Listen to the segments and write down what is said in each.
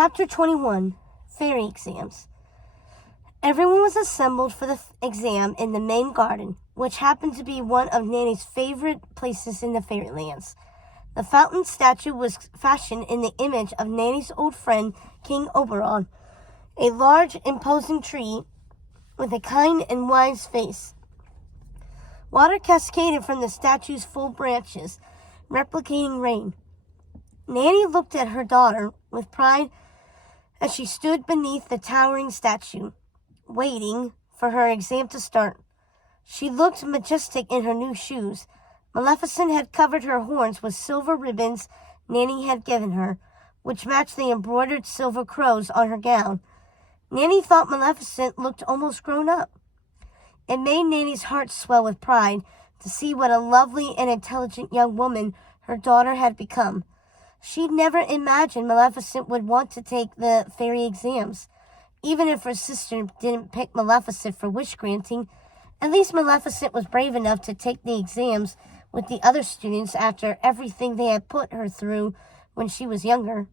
Chapter 21, Fairy Exams. Everyone was assembled for the exam in the main garden, which happened to be one of Nanny's favorite places in the Fairylands. The fountain statue was fashioned in the image of Nanny's old friend, King Oberon, a large, imposing tree with a kind and wise face. Water cascaded from the statue's full branches, replicating rain. Nanny looked at her daughter with pride as she stood beneath the towering statue, waiting for her exam to start. She looked majestic in her new shoes. Maleficent had covered her horns with silver ribbons Nanny had given her, which matched the embroidered silver crows on her gown. Nanny thought Maleficent looked almost grown up. It made Nanny's heart swell with pride to see what a lovely and intelligent young woman her daughter had become. She'd never imagined Maleficent would want to take the fairy exams. Even if her sister didn't pick Maleficent for wish granting, at least Maleficent was brave enough to take the exams with the other students after everything they had put her through when she was younger.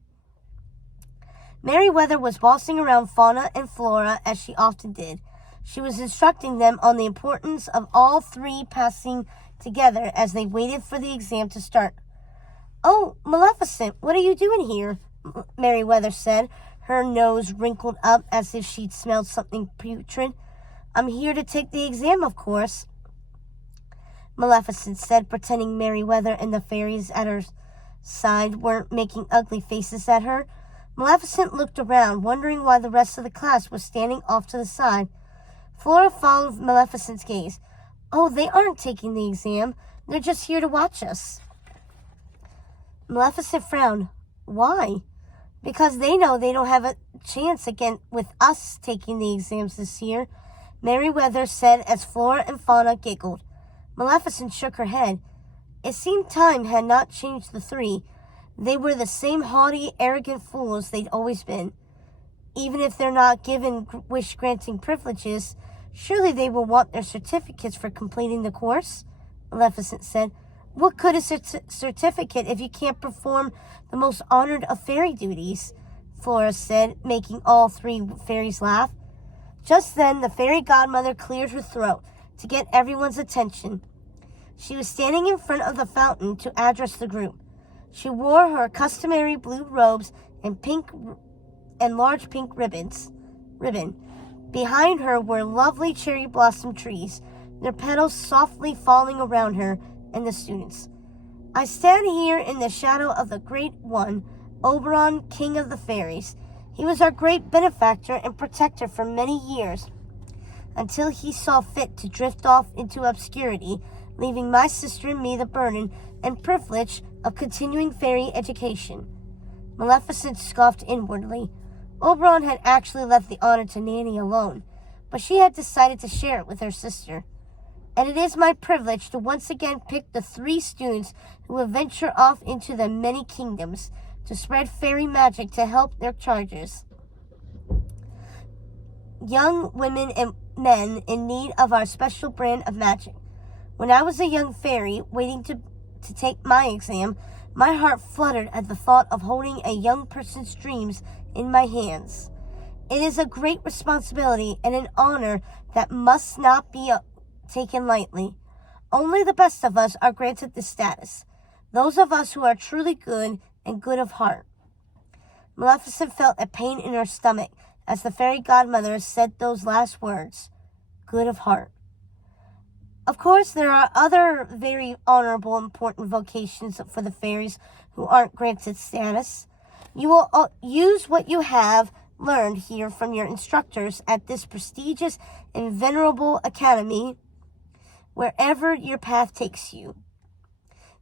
Merryweather was bossing around Fauna and Flora as she often did. She was instructing them on the importance of all three passing together as they waited for the exam to start. "Oh, Maleficent, what are you doing here?" Merryweather said, her nose wrinkled up as if she'd smelled something putrid. "I'm here to take the exam, of course," Maleficent said, pretending Merryweather and the fairies at her side weren't making ugly faces at her. Maleficent looked around, wondering why the rest of the class was standing off to the side. Flora followed Maleficent's gaze. "Oh, they aren't taking the exam. They're just here to watch us." Maleficent frowned. "Why?" "Because they know they don't have a chance again with us taking the exams this year," Merryweather said as Flora and Fauna giggled. Maleficent shook her head. It seemed time had not changed the three. They were the same haughty, arrogant fools they'd always been. Even if they're not given wish-granting privileges, surely they will want their certificates for completing the course, Maleficent said. "What good is a certificate if you can't perform the most honored of fairy duties?" Flora said, making all three fairies laugh. Just then, the fairy godmother cleared her throat to get everyone's attention. She was standing in front of the fountain to address the group. She wore her customary blue robes and large pink ribbon. Behind her were lovely cherry blossom trees, their petals softly falling around her and the students. "I stand here in the shadow of the Great One, Oberon, King of the Fairies. He was our great benefactor and protector for many years, until he saw fit to drift off into obscurity, leaving my sister and me the burden and privilege of continuing fairy education." Maleficent scoffed inwardly. Oberon had actually left the honor to Nanny alone, but she had decided to share it with her sister. "And it is my privilege to once again pick the three students who will venture off into the many kingdoms to spread fairy magic to help their charges. Young women and men in need of our special brand of magic. When I was a young fairy waiting to take my exam, my heart fluttered at the thought of holding a young person's dreams in my hands. It is a great responsibility and an honor that must not be taken lightly. Only the best of us are granted this status, those of us who are truly good and good of heart." Maleficent felt a pain in her stomach as the fairy godmother said those last words, "good of heart." Of course, there are other very honorable, important vocations for the fairies who aren't granted status. You will use what you have learned here from your instructors at this prestigious and venerable academy, wherever your path takes you.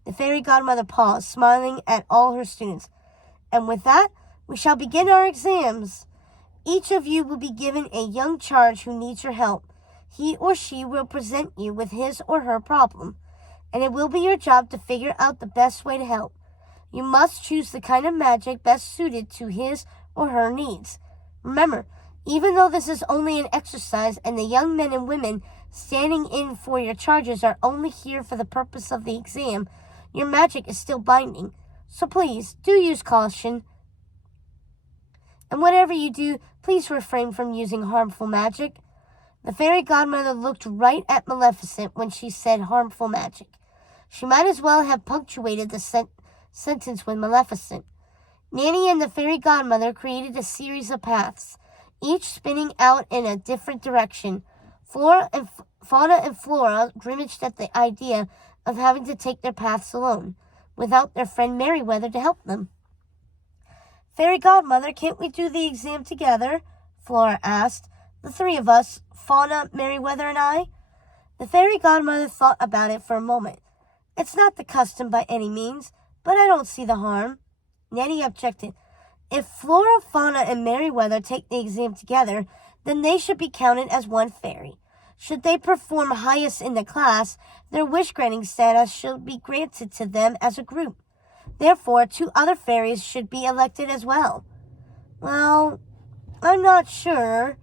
The fairy godmother paused, smiling at all her students. "And with that, we shall begin our exams. Each of you will be given a young charge who needs your help. He or she will present you with his or her problem, and it will be your job to figure out the best way to help. You must choose the kind of magic best suited to his or her needs. Remember, even though this is only an exercise and the young men and women standing in for your charges are only here for the purpose of the exam, your magic is still binding. So please, do use caution. And whatever you do, please refrain from using harmful magic." The fairy godmother looked right at Maleficent when she said harmful magic. She might as well have punctuated the sentence with Maleficent. Nanny and the fairy godmother created a series of paths, each spinning out in a different direction. Fauna and Flora grimaced at the idea of having to take their paths alone, without their friend Merryweather to help them. "Fairy godmother, can't we do the exam together?" Flora asked. "The three of us, Fauna, Merryweather, and I?" The fairy godmother thought about it for a moment. "It's not the custom by any means, but I don't see the harm." Nanny objected. "If Flora, Fauna, and Merryweather take the exam together, then they should be counted as one fairy. Should they perform highest in the class, their wish-granting status should be granted to them as a group. Therefore, 2 other fairies should be elected as well." "Well, I'm not sure."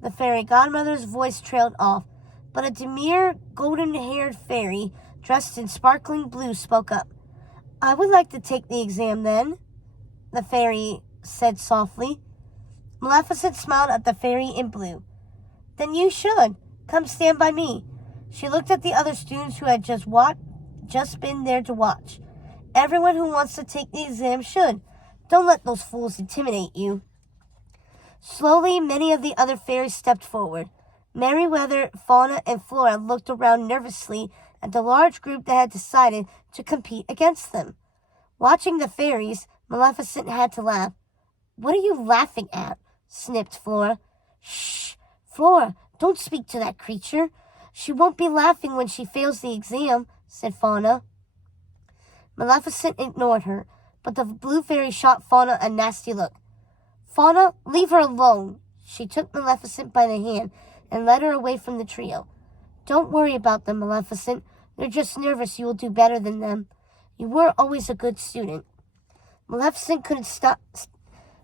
The fairy godmother's voice trailed off, but a demure, golden-haired fairy dressed in sparkling blue spoke up. "I would like to take the exam then," the fairy said softly. Maleficent smiled at the fairy in blue. "Then you should. Come stand by me." She looked at the other students who had just been there to watch. "Everyone who wants to take the exam should. Don't let those fools intimidate you." Slowly, many of the other fairies stepped forward. Merryweather, Fauna, and Flora looked around nervously at the large group that had decided to compete against them. Watching the fairies, Maleficent had to laugh. "What are you laughing at?" snipped Flora. "Shh! Flora, don't speak to that creature. She won't be laughing when she fails the exam," said Fauna. Maleficent ignored her, but the blue fairy shot Fauna a nasty look. "Fauna, leave her alone." She took Maleficent by the hand and led her away from the trio. "Don't worry about them, Maleficent. They're just nervous you will do better than them. You were always a good student." Maleficent couldn't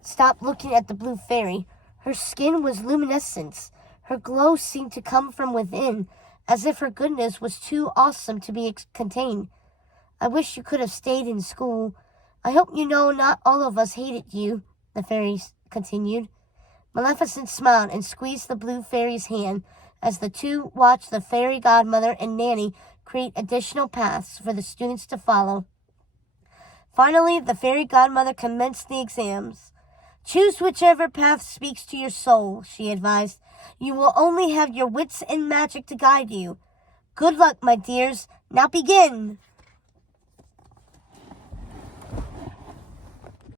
stop looking at the blue fairy. Her skin was luminescent. Her glow seemed to come from within, as if her goodness was too awesome to be contained. "I wish you could have stayed in school. I hope you know not all of us hated you," the fairy continued. Maleficent smiled and squeezed the blue fairy's hand as the two watched the fairy godmother and Nanny create additional paths for the students to follow. Finally, the fairy godmother commenced the exams. "Choose whichever path speaks to your soul," she advised. "You will only have your wits and magic to guide you. Good luck, my dears. Now begin!"